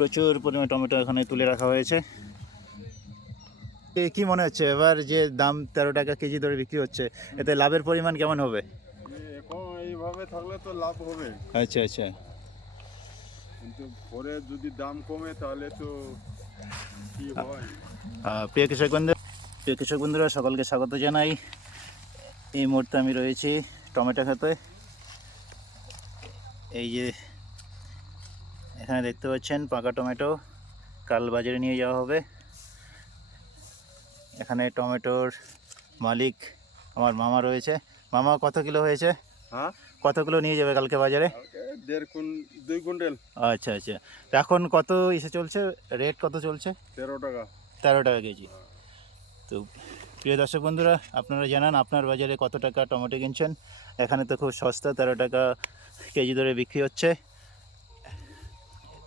প্রচুর পরিমাণে টমেটো এখানে তুলে রাখা হয়েছে। কি মনে হচ্ছে এবার যে দাম 13 টাকা কেজি ধরে বিক্রি হচ্ছে, এতে লাভের পরিমাণ কেমন হবে? এখন এইভাবে থাকলে তো লাভ হবে, আচ্ছা আচ্ছা। কিন্তু পরে যদি দাম কমে তাহলে তো কি হয়। প্রিয় কৃষক বন্ধুরা সকলকে স্বাগত জানাই। এই মুহূর্তে আমি রয়েছি টমেটো খেতে। এই যে এখানে দেখতে পাচ্ছেন পাকা টমেটো, কাল বাজারে নিয়ে যাওয়া হবে। এখানে টমেটোর মালিক আমার মামা রয়েছে। মামা, কত কিলো হয়েছে? হ্যাঁ, কত কিলো নিয়ে যাবে কালকে বাজারে? কালকে 2 কুইন্টাল। আচ্ছা আচ্ছা। তো এখন কত চলছে, রেট কত চলছে? 13 টাকা। 13 টাকা কেজি। তো প্রিয় দর্শক বন্ধুরা, আপনারা জানান আপনার বাজারে কত টাকা টমেটো কিনছেন। এখানে তো খুব সস্তা, 13 টাকা কেজি ধরে বিক্রি হচ্ছে।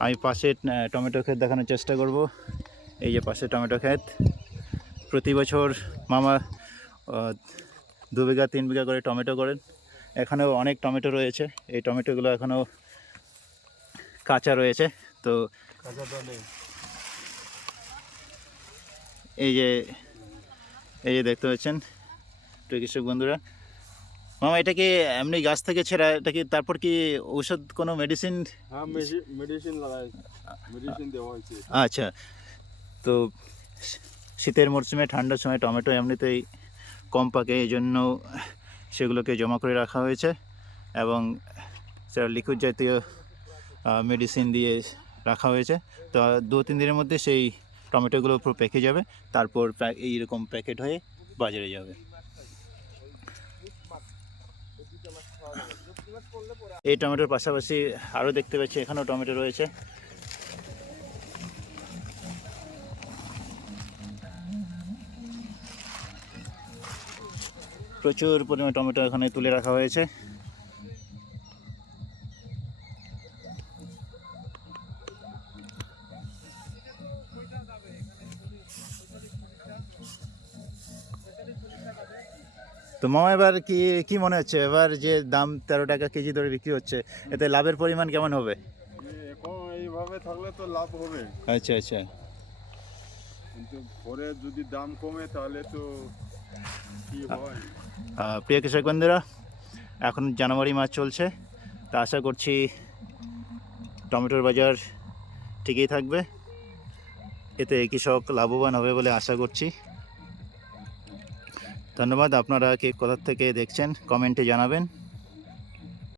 আমি পাশে টমেটো ক্ষেত দেখানোর চেষ্টা করব। এই যে পাশে টমেটো ক্ষেত। প্রতি বছর মামা 2 বিঘা 3 বিঘা করে টমেটো করেন। এখানেও অনেক টমেটো রয়েছে। এই টমেটোগুলো এখনও কাঁচা রয়েছে। তো এই যে দেখতে পাচ্ছেন প্রিয় কৃষক বন্ধুরা, মামা এটা কি এমনি গাছ থেকে ছেঁড়া, এটা কি তারপর কি ঔষধ কোনো মেডিসিন? হ্যাঁ, মেডিসিন লাগাই, মেডিসিন দেওয়া হয়েছে। আচ্ছা। তো শীতের মরশুমে, ঠান্ডার সময় টমেটো এমনিতেই কম পাকে, এই জন্য সেগুলোকে জমা করে রাখা হয়েছে এবং সেটা লিকুইড জাতীয় মেডিসিন দিয়ে রাখা হয়েছে। তো 2-3 দিনের মধ্যে সেই টমেটোগুলো পুরো পেকে যাবে, তারপর এইরকম প্যাকেট হয়ে বাজারে যাবে। এই টমেটোর পাশাপাশি আরও দেখতে পাচ্ছি এখানেও টমেটো রয়েছে। প্রচুর পরিমাণে টমেটো এখানে তুলে রাখা হয়েছে। তো মামা, এবার কি মনে হচ্ছে এবার যে দাম 13 টাকা কেজি ধরে বিক্রি হচ্ছে, এতে লাভের পরিমাণ কেমন হবে? এখন এইভাবে থাকলে তো লাভ হবে, আচ্ছা আচ্ছা। কিন্তু পরে যদি দাম কমে তাহলে তো কি হয়। প্রিয় কৃষক বন্ধুরা, এখন জানুয়ারি মাস চলছে। তা আশা করছি টমেটোর বাজার ঠিকই থাকবে। এতে কৃষক লাভবান হবে বলে আশা করছি। ধন্যবাদ। আপনারা কে কোথা থেকে দেখছেন কমেন্টে জানাবেন।